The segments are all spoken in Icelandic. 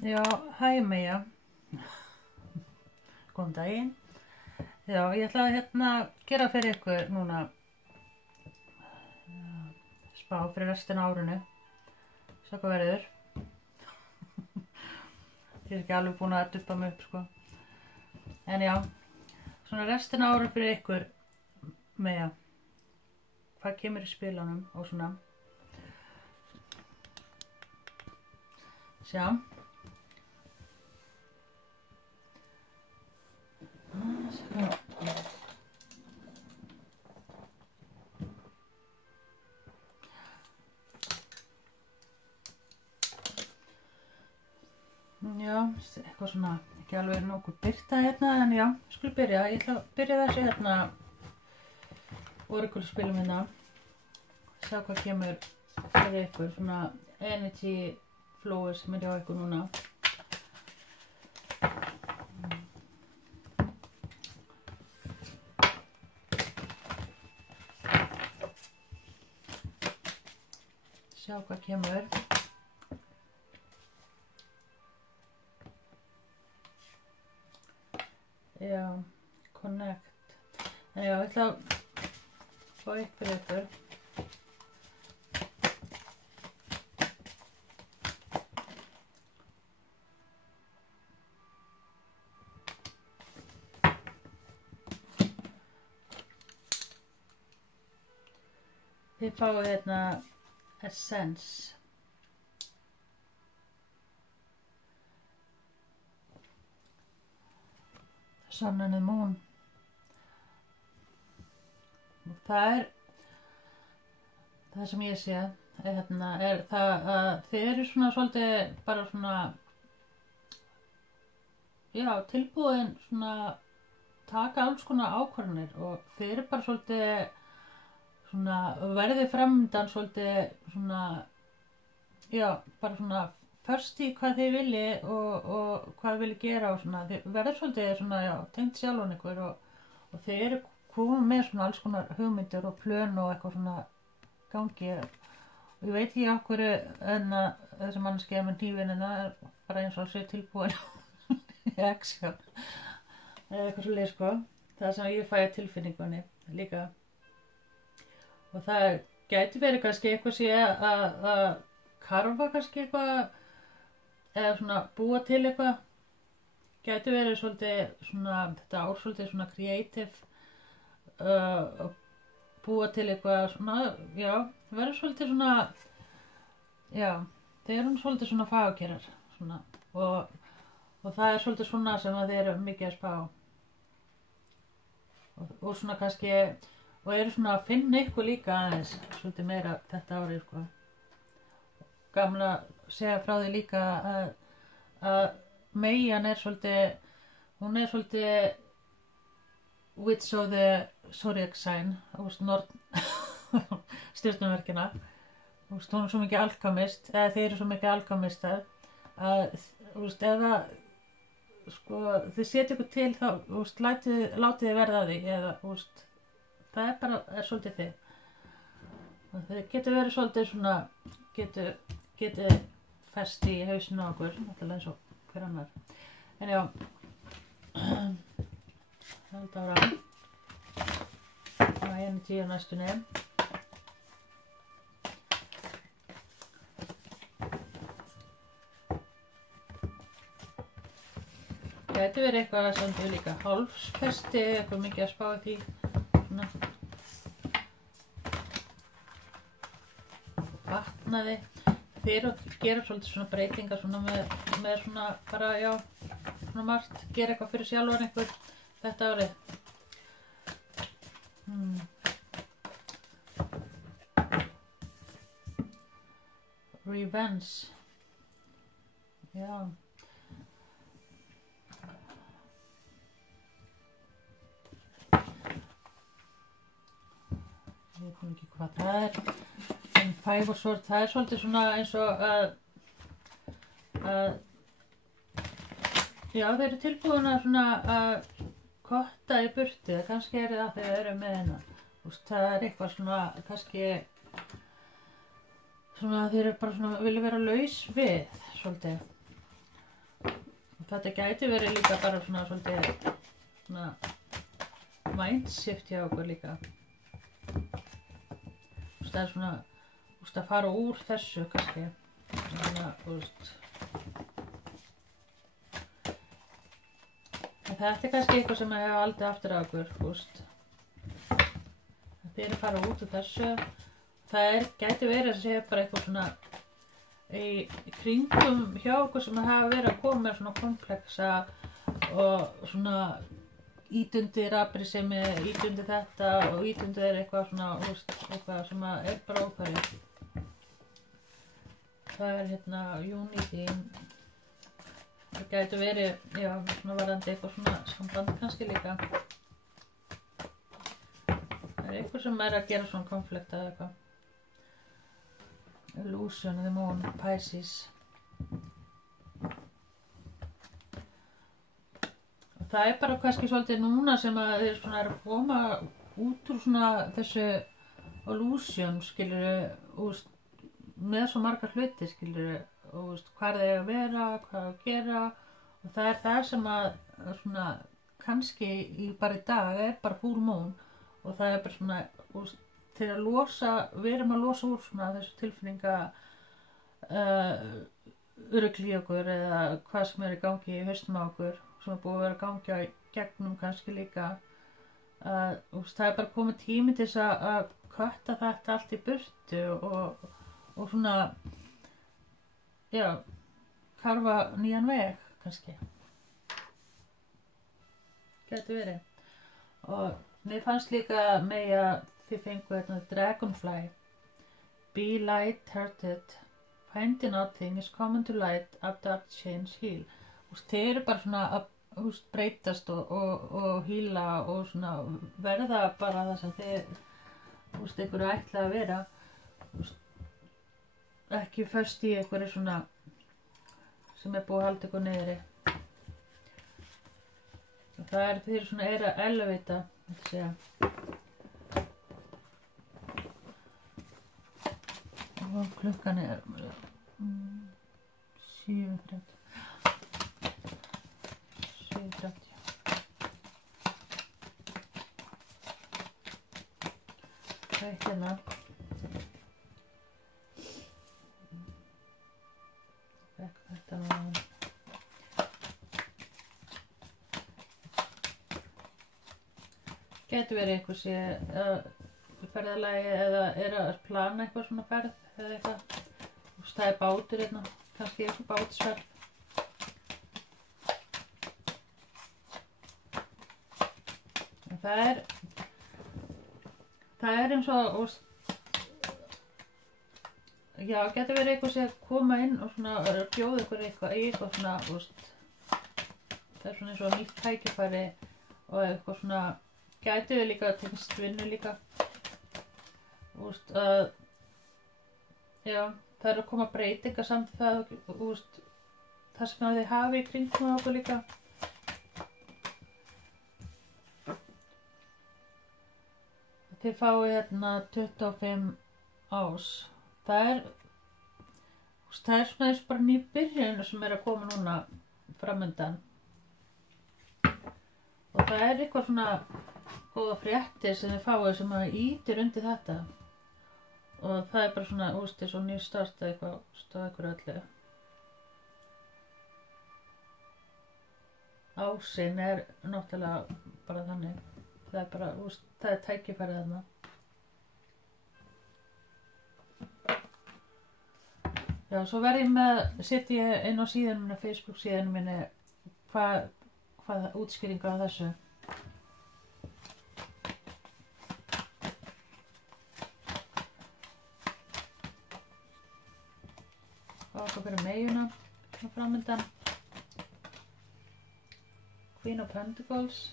Já, hæ Meja. Góðan daginn. Já, ég ætla að gera fyrir ykkur núna spá fyrir restina af árinu. Sjá hvað verður. Ég er ekki alveg búin að duppa mig upp, sko. En já, svona restina af árinu fyrir ykkur, Meja. Hvað kemur í spilunum og svona. Sjá. Já, eitthvað svona, ekki alveg nokkuð birta hérna, en já, skulum byrja. Ég ætla að byrja þessu Oracle-spilum hérna. Sjá hvað kemur fyrir ykkur, svona energy flowið sem hjá ykkur núna. Sjá hvað kemur. Já, connect. En já, ég ætla að fá eitt fyrir ykkur. Þið fáið hérna Essence. Sun and the Moon. Og það sem ég sé er það að þið eru svona svolítið bara svona, já, tilbúin svona taka alls konar ákvarðanir og þið eru bara svolítið svona verðið framöndan svolítið svona, já, bara svona först í hvað þið vilji og hvað þið vilji gera og svona, þið verður svolítið svona, já, tengt sjálfan ykkur og þið eru komið með svona alls konar hugmyndir og plön og eitthvað svona gangi og ég veit ekki okkur en að þessi mannski með hnífinina er bara eins og sé tilbúin í action eða eitthvað svo leið, sko. Það sem ég fæ að tilfinningunni líka. Og það gæti verið kannski eitthvað sé að karfa kannski eitthvað eða svona búa til eitthvað. Gæti verið svolítið svona, þetta ár svolítið svona creative, búa til eitthvað svona, já, verið svolítið svona, já, þeir eru svolítið svona fagurkerar svona og það er svolítið svona sem að þeir eru mikið að spá og svona kannski. Og eru svona að finna ykkur líka aðeins svolítið meira þetta árið, sko. Gaman að segja frá því líka að Meian er svolítið, hún er svolítið witch of the zodiac sign, stjörnumerkina. Hún er svo mikið alchemist, eða þeir eru svo mikið alchemistar að, eða, sko, þið setja ykkur til þá, látið þið verða að því, eða, það er bara svolítið þið. Og þið getur verið svolítið svona, getur fest í hausinu á okkur, náttúrulega eins og hver annar. En já, þetta ára. Það er energy á næstunni. Gæti verið eitthvað sem við líka hálfsfesti, eitthvað mikið að spá í því. Vatnaði. Þeir eru að gera svolítið svona breytingar svona með svona bara, já, svona margt, gera eitthvað fyrir sjálfan ykkur þetta árið. Revenge. Já. Ég veit nú ekki hvað það er. En Five of Swords, það er svolítið svona eins og já, þeir eru tilbúin að svona kotta í burtu, kannski er það þegar þeir eru með hennar. Það er eitthvað svona, kannski svona þeir eru bara svona, vilja vera laus við, svolítið. þetta gæti verið líka bara svona svolítið svona mindshift hjá okkur líka. Það er svona að fara úr þessu kannski. Þannig að þetta er kannski eitthvað sem ég hef aldrei aftur á okkur. Þið eru að fara út úr þessu. Það gæti verið að segja bara eitthvað svona í kringum hjá okkur sem hafa verið að koma með svona komplexa og svona ítundi rafbrísemi, ítundi þetta og ítundi eitthvað svona, eitthvað sem er bara óþarfi. Það er hérna Unity. Það gæti verið, já, svona varðandi eitthvað svona samband kannski líka. Það er eitthvað sem er að gera svona konflikt eða eitthvað. Illusion of the Moon, Pisces. Og það er bara kannski svolítið núna sem að þeir svona eru að koma út úr svona þessu illusion, skilurðu, með svo margar hluti, skilurðu, og hvað þeir að vera, hvað að gera, og það er það sem að svona kannski bara í dag er bara full moon og það er bara svona, til að losa, við erum að losa úr svona þessu tilfinninga örugl í okkur eða hvað sem er í gangi í haustum á okkur sem er búið að vera að ganga í gegnum kannski líka. Það er bara komið tími til þess að kötta þetta allt í burtu og svona, já, karfa nýjan veg kannski. Gæti verið. Og mér fannst líka með að þið fengu þetta Dragonfly. Be light-hearted. Finding out things coming to light after change heal. Þeir eru bara svona að breytast og hýla og svona verða bara það sem þið einhverju ætla að vera. Ekki föst í einhverju svona sem er búið að halda ykkur niðri. Og það er þeir svona að elevita, þetta segja. Og klukkan er 7:30. 7:30. Það er hérna. Þetta var gæti verið eitthvað sé ferðalagi eða er að plana eitthvað svona ferð eða eitthvað. Það er bátur hérna, kannski eitthvað bátsferð. Það er eins og já, gæti verið eitthvað sé að koma inn og svona bjóða ykkur eitthvað í eitthvað svona, það er svona eins og nýtt tækifæri og eitthvað svona, gæti við líka tengst vinnu líka, að, já, það er að koma breytingar samt það, það sem þið hafi í kringum okkur líka. Þið fáið hérna 25 ás. Það er svona eins bara ný byrjun sem er að koma núna framundan. Og það er eitthvað svona góða fréttir sem þið fáið sem að ýtir undir þetta. Og það er bara svona, eins og nýstart eitthvað, stóð ykkur öllu. Ásinn er náttúrulega bara þannig. Það er bara, það er tækifærið þarna. Já, svo verð ég með, setja ég inn á síðan minni, Facebook síðan minni, hvað útskýringa á þessu. Og okkur fyrir meyjuna, framöndan. Queen of Pentacles.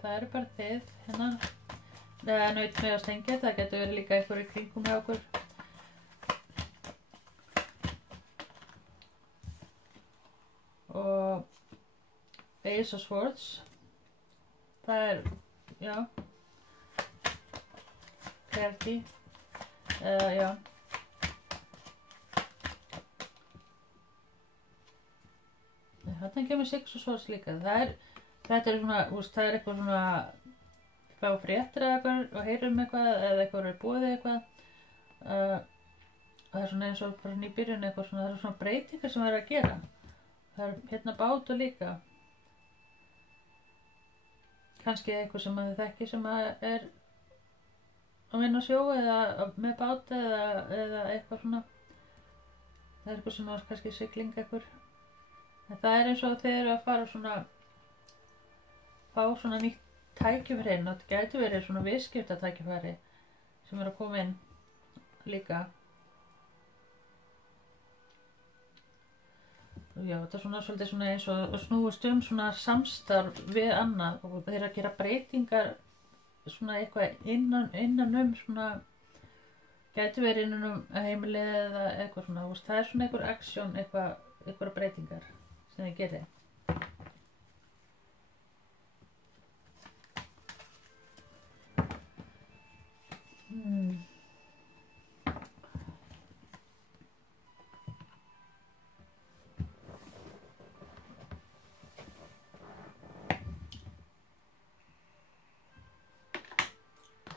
Það eru bara þið, hérna. Það er naut með að stengja, það getur verið líka eitthvað í kringum hjá okkur. Og Ace of Swords. Það er, já. Clarity. Já. þarna kemur Six og Swords líka. Þetta svona, það eitthvað svona fá fréttir eða eitthvað og heyrum eitthvað eða eitthvað er búið eitthvað. Það svona eins og bara í byrjun eitthvað svona, það svona breytingar sem að gera. Það hérna bátur líka. Kannski eitthvað sem þið þekki sem að að vinna á sjó eða með bát eða eitthvað svona. Það eitthvað sem var kannski sigling eitthvað. En það eins og þeir eru að fara svona, fá svona nýtt tækifæri inn og þetta gæti verið svona viðskiptatækifæri sem að koma inn líka. Já, þetta svona svolítið svona eins og snúist svona samstarf við annað og þeir að gera breytingar svona eitthvað innan svona gæti verið innan heimilið eða eitthvað svona, það svona einhver aksjón, eitthvað breytingar sem þið gerir.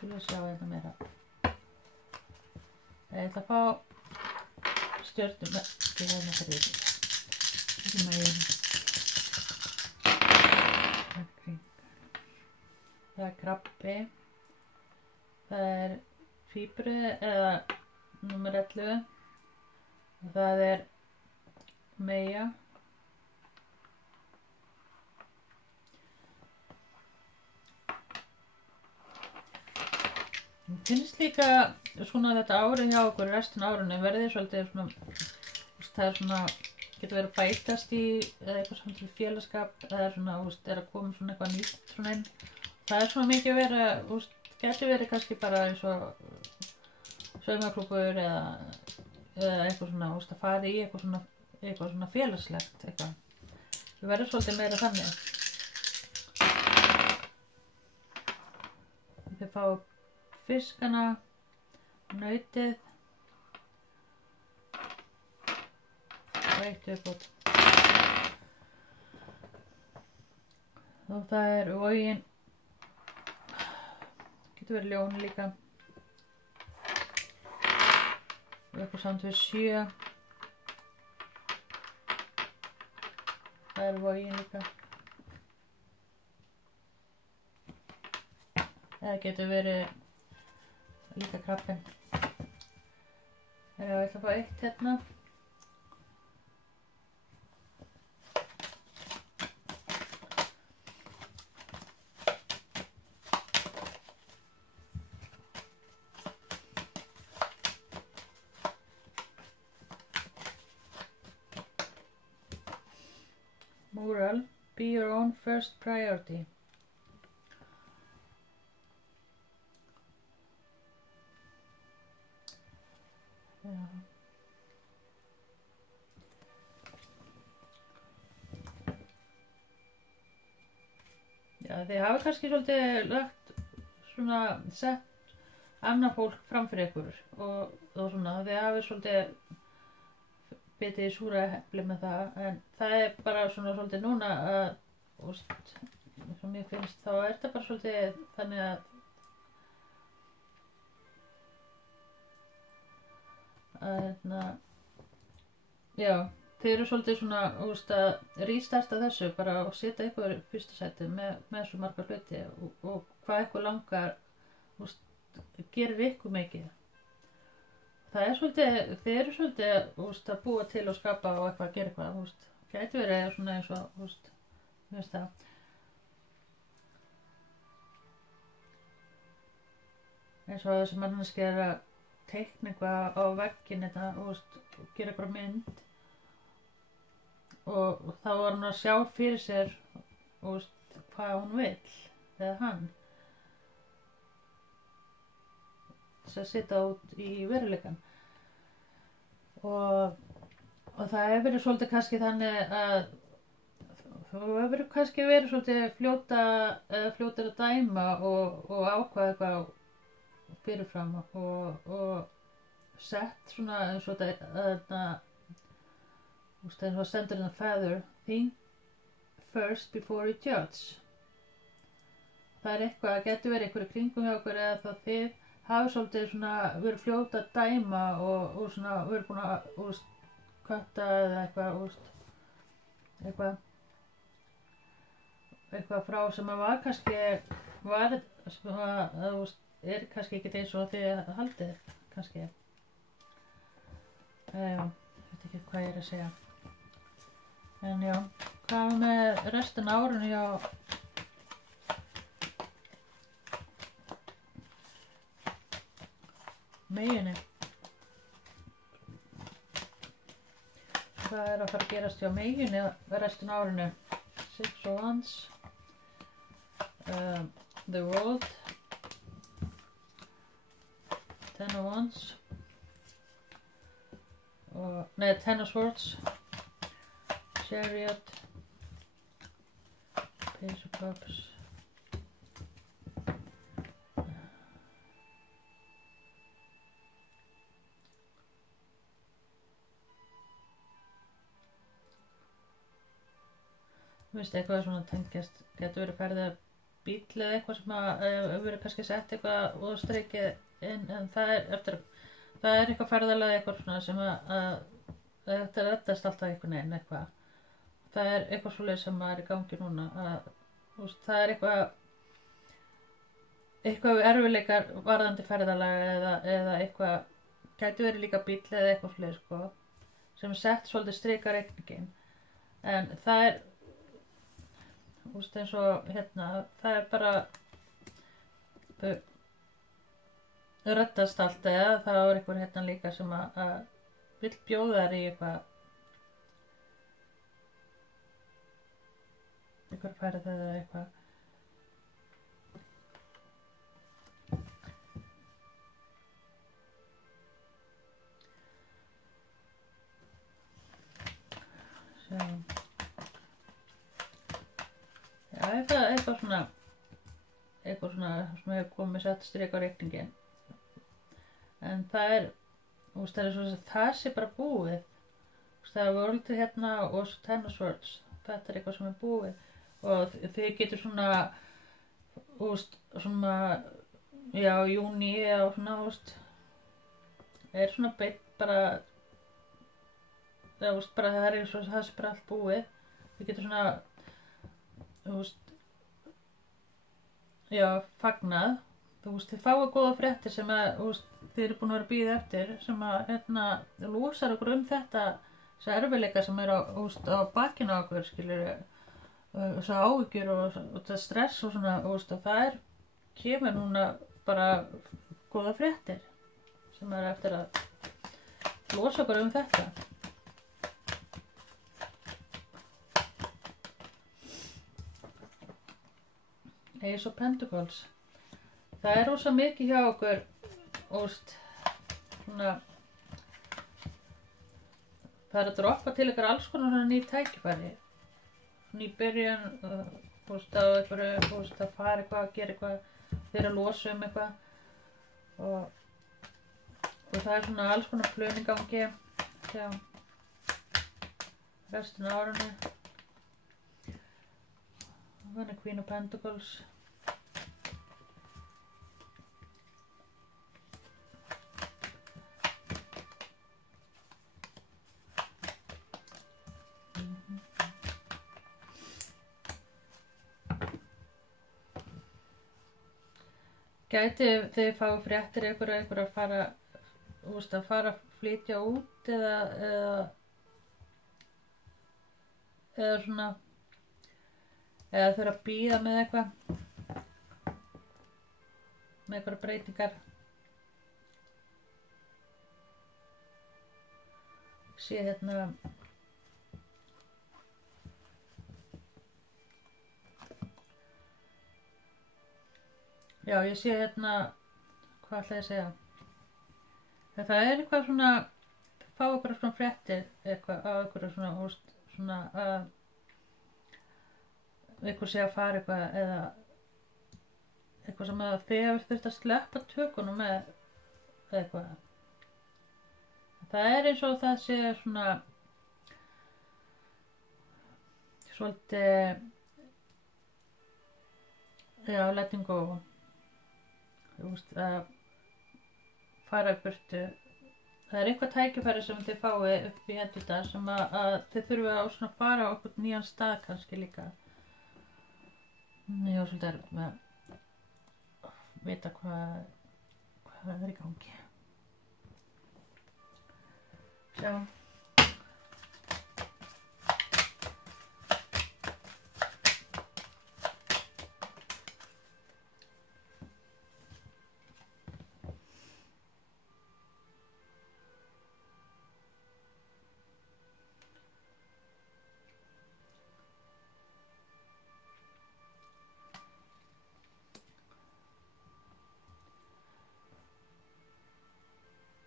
Ég sjá þetta meira. Ég ætla að fá stjörnumerki hérna fyrir megin. Það krabbi. Það fíbru eða númer 11. Og það meja. Mér finnst líka svona þetta árið hjá okkur, restin af árinu verði svolítið svona, það svona, getur verið að bætast í eða eitthvað svona félagskap eða svona, að koma svona eitthvað nýtt svona inn. Það svona mikið verið, getur verið kannski bara eins og saumaklúbbur eða eitthvað svona, að fara í eitthvað svona félagslegt eitthvað. Það verður svolítið meira þannig. Þið fá fiskana, nautið og eitt uppbót. Og það vogin, getur verið ljón líka. Og eitthvað samt við 7. Það vogin líka. Það getur verið líka krabbin. Ég ætla að fá eitt hérna. Moral, be your own first priority. Já, þið hafa kannski svolítið lagt svona sett annað fólk fram fyrir ykkur og svona þið hafi svolítið bitið í súra epli með það en það bara svona svolítið núna að sem ég finnst þá það bara svolítið þannig að já þeir eru svolítið svona að rístarta þessu bara og setja ykkur fyrsta sæti með svo marga hluti og hvað ykkur langar gerir við ykkur mikið. Það svolítið, þeir eru svolítið að búa til og skapa og eitthvað að gera eitthvað, gæti verið svona eins og, veist það. Eins og þessi manneskja að teikna eitthvað á vegginn og gera eitthvað mynd og þá var hún að sjá fyrir sér hvað hún vill eða hann þess að sitja út í veruleikann og það hefur verið svolítið kannski þannig að þú hefur kannski verið svolítið fljótar að dæma og ákvaða eitthvað fyrirfram og sett svona eins og þetta eins og stendur hérna feather first before you judge. Það eitthvað, getur verið einhverju kringum hjá okkur eða þá þið hafi svolítið svona verið fljót að dæma og svona verið búin að kötta eða eitthvað frá sem að var kannski sem að kannski ekki eins og þið haldið kannski. Já, veit ekki hvað ég að segja. En já, hvað með restina árinu hjá Meyjunni? Hvað að fara að gerast hjá Meyjunni restina árinu? 6 of Wands, the World, 10 of Wands, nei, 10 of Swords, Chariot, Page of Cups. Þú veist, eitthvað svona tengjast, getur verið ferðið bíll eða eitthvað sem að verið kannski sett eitthvað og strikið inn, en það er eitthvað ferðalega eitthvað svona sem að þetta reddast alltaf einhvern veginn eitthvað. Það er eitthvað svoleiðis sem er í gangi núna, það er eitthvað erfiðleikar varðandi ferðalega eða eitthvað, gæti verið líka bíll eða eitthvað svoleiðis sko, sem sett svolítið strika reikningin, en það er eins og hérna, það er bara reddast allt eða það er einhver hérna líka sem að vill bjóða þær í einhver ferð eða eitthvað. Svo já, eitthvað svona sem hefur komið sett strik á reikningin, en það er það er svo að það sé bara búið, það er World hérna og 10 of Swords, þetta er eitthvað sem er búið og þið getur svona já, júní eða svona er svona beitt bara bara það er eins og það sé bara allt búið, þið getur svona já, fagnað, þið fáið góða fréttir sem að þið eru búin að vera að bíða eftir, sem að losar okkur þetta, þessa erfiðleika sem er á bakinu á okkur, skilurðu, þessa áhyggjur og þetta stress og svona, og það kemur núna bara góða fréttir sem er eftir að losa okkur þetta. Ace of Pentacles, það er rosa mikið hjá okkur svona það er að droppa til ykkur alls konar svona ný tækifæri, ný byrjun á einhverju, að fara eitthvað, að gera eitthvað, þeir eru að losa eitthvað og það er svona alls konar plön í gangi hjá restina af árinu. Þannig Queen of Pentacles, gæti þið fáið fréttir einhver að fara að flytja út eða svona, eða þurfa að bíða með eitthvað, með einhverja breytingar. Sé hérna já, ég sé hérna, hvað ætla ég að segja, það er eitthvað svona, fá eitthvað svona fréttir eitthvað á eitthvað svona að eitthvað sé að fara eitthvað eða eitthvað sem að þið hefur þurft að sleppa tökunum með eitthvað. Það er eins og það sé svolítið, já, letting go, þú veist, að fara í burtu. Það er eitthvað tækifæri sem þið fáið upp í hendurnar sem að þið þurfið að svona fara á okkur nýjan stað kannski líka. Ég var svolítið erfitt með að vita hvað er í gangi. Sjá.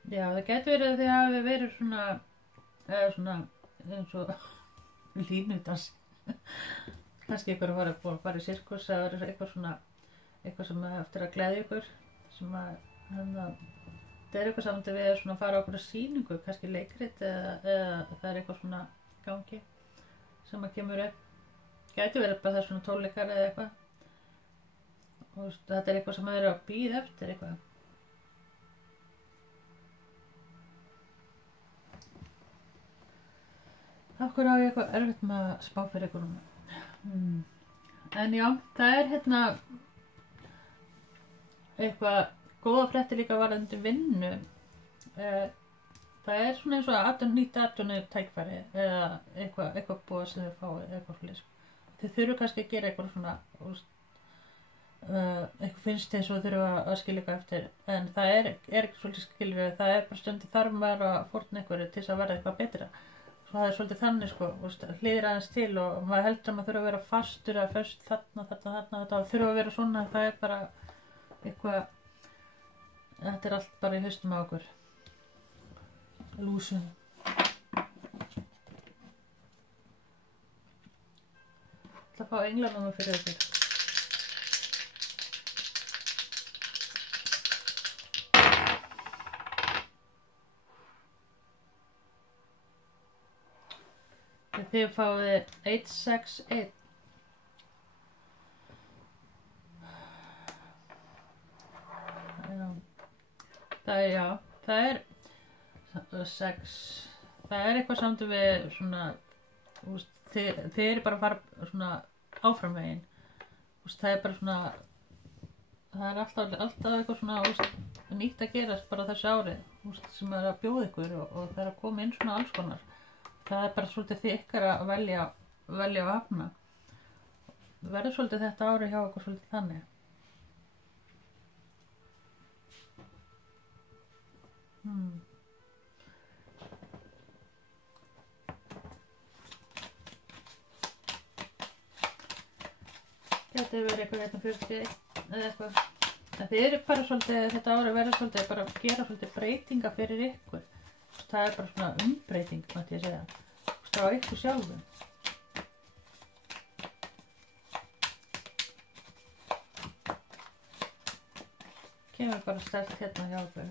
Já, það getur verið að þið hafi verið svona, eða svona, eins og línudans. Kannski ykkur að fara í sirkus eða eitthvað svona, eitthvað sem eftir að gleðja ykkur, sem að, það er eitthvað samt við að svona fara á okkur sýningu, kannski leikrit eða það er eitthvað svona gangi sem að kemur upp. Gæti verið bara það svona tónleikar eða eitthvað. Og þetta er eitthvað sem að eru að bíða eftir eitthvað. Akkur á ég eitthvað erfitt með að spá fyrir ykkur núna. En já, það er hérna eitthvað góða fréttir líka varðandi vinnu. Það er svona eins og nýtt atvinnutækifæri eða eitthvað búið sem þið fáið eitthvað fyrir. Þið þurfum kannski að gera eitthvað svona, eitthvað finnst eins og þið þurfum að skilja eitthvað eftir. En það er ekki svolítið skilur, það er bara stundum þarf maður að fórna einhverju til þess að verða eitthvað betra. Svo það er svolítið þannig sko, hlýðir aðeins til og maður heldur að maður þurfa að vera fastur að föst þarna, þetta þurfa að vera svona, það er bara eitthvað, þetta er allt bara í haustum á okkur. Lúsum. Það ætla að fá englanúmer fyrir ykkur. Þið fáið 861. Það er 6. Það er eitthvað samt við svona, þið eru bara að fara svona áframvegin. Það er bara svona, það er alltaf eitthvað svona nýtt að gerast bara þessu árið sem er að bjóða ykkur og það er að koma inn svona alls konar. Það er bara svolítið því ykkar að velja og hafna. Það verður svolítið þetta árið hjá okkur svolítið þannig. Gæti verið eitthvað hérna 41 eða eitthvað. En þið eru bara svolítið, þetta árið verður svolítið bara að gera svolítið breytinga fyrir ykkur. Það er bara svona umbreyting, mætti ég segja, frá ykkur sjálfum. Kemur bara sterkt hérna hjá okkur.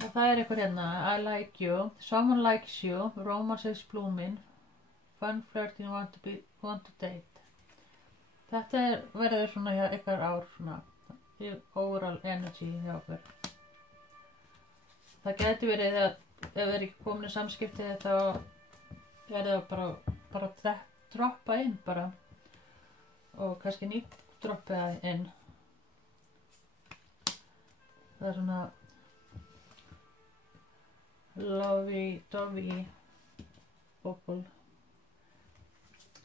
Og það er eitthvað hérna, I like you, someone likes you, romance is blooming, fun flirting, want to date. Þetta verður svona hjá ykkar ár, svona overall energy hjá okkur. Það gæti verið að ef þið er ekki komin í samskipti þá verður það bara að droppa inn bara og kannski nýtt droppa inn. Það er svona lovey-dovey bubble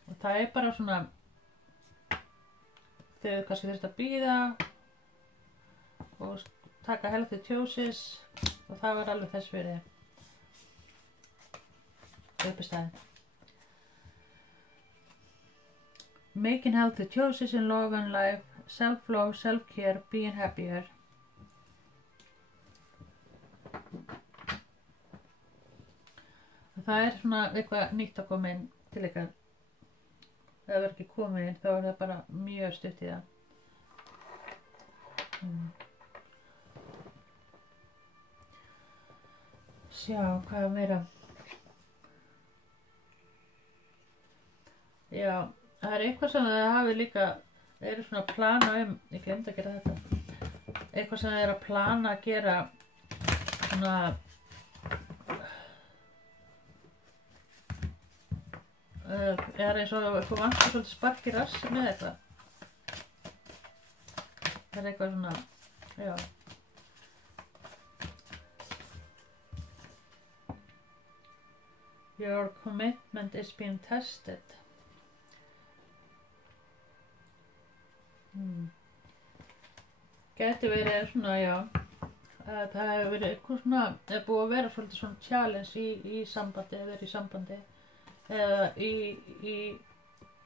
og það er bara svona þið kannski þurft að bíða og taka healthy choices og það var alveg þess verið upp í staðinn. Making healthy choices in love and life, self-love, self-care, being happier. Það er svona eitthvað nýtt að koma inn til ykkar. Ef það er ekki komið inn þá er það bara mjög stutt í það. Sjá, hvað meira? Já, það eitthvað sem það hafi líka, það eru svona að plana ég glemdi að gera þetta, eitthvað sem það að plana að gera svona, er eins og eitthvað vantar svolítið spark í rassi með þetta. Það er eitthvað svona, já. Your commitment is being tested. Gæti verið svona, já, að það hefur verið eitthvað svona, það er búið að vera svolítið svona challenge í sambandi, eða í sambandi, eða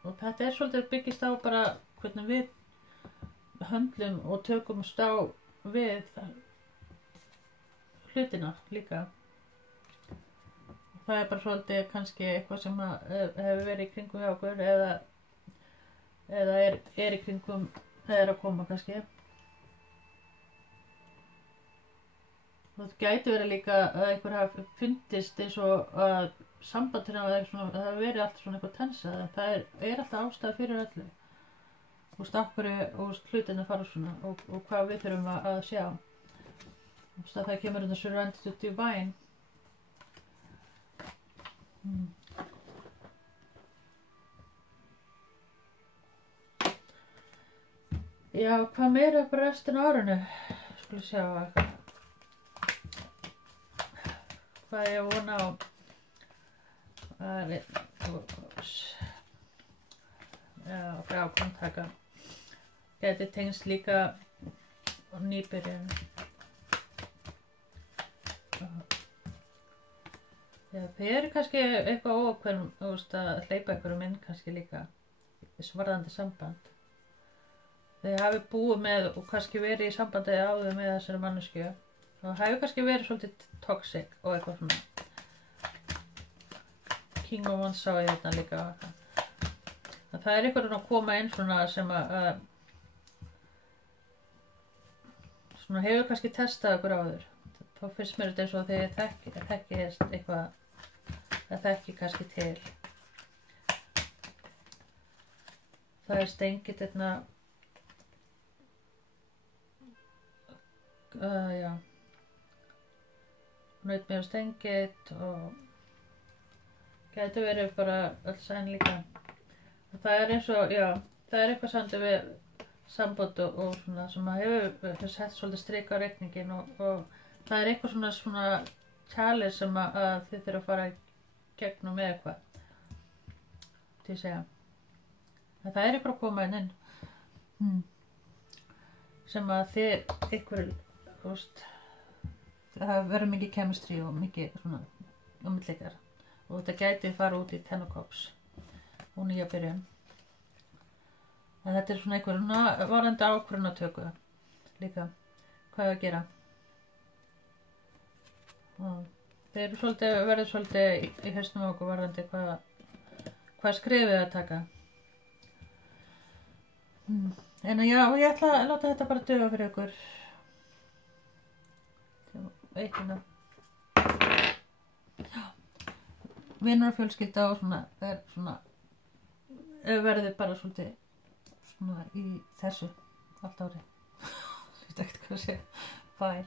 og þetta er svolítið byggist á bara hvernig við höndlum og tökumst á við hlutina líka. Það er bara svolítið kannski eitthvað sem hefur verið í kringum hjá okkur eða er í kringum eða er að koma kannski. Það gæti verið líka að einhver hafi fundist eins og að sambandina það hafi verið alltaf svona eitthvað tensað en það er alltaf ástæða fyrir öllu. Og stakkurinn og hlutina fara svona og hvað við þurfum að sjá. Það kemur þetta surrender to divine. Já, hvað meira bara restin á árinu? Skulum sjá hvað ég vona á. Já, frákomtaka. Gæti tengst líka nýbyrjun. Já, þið eru kannski eitthvað óákveðin, að hleypa einhverjum inn kannski líka svarðandi samband. Þið hafi búið með og kannski verið í sambandi áður með þessari manneskju og hafi kannski verið svolítið toxic og eitthvað svona. King of Wands sá ég þetta líka. Það er einhverjum að koma inn svona sem að svona hefur kannski testað okkur áður. Þá finnst mér þetta eins og þegar ég þekki eitthvað það þekki kannski til. Það er stengið þarna já naut mér stengið og gæti verið bara öll sæn líka. Og það er eins og, já, það er eitthvað samt við samband og svona sem að hefur sett svolítið strik á reikningin og það er eitthvað svona challenge sem að þið þurfa að fara í gegnum með eitthvað til að segja. En það er eitthvað að koma inn sem að þið ykkur það verður mikið chemistry og mikið svona millikar og þetta gæti fara út í Ten of Cups og nýja byrjun. En þetta er svona einhver varandi ákvörðunartöku líka hvað að gera. Þeir eru verður svolítið í hausnum á okkur varðandi hvað skrefið að taka. En já, ég ætla að láta þetta bara duga fyrir ykkur. Eittina. Vinur og fjölskylda og svona er svona verður bara svolítið svona í þessu allt árið. Ég veit ekkert hvað að segja. Bye.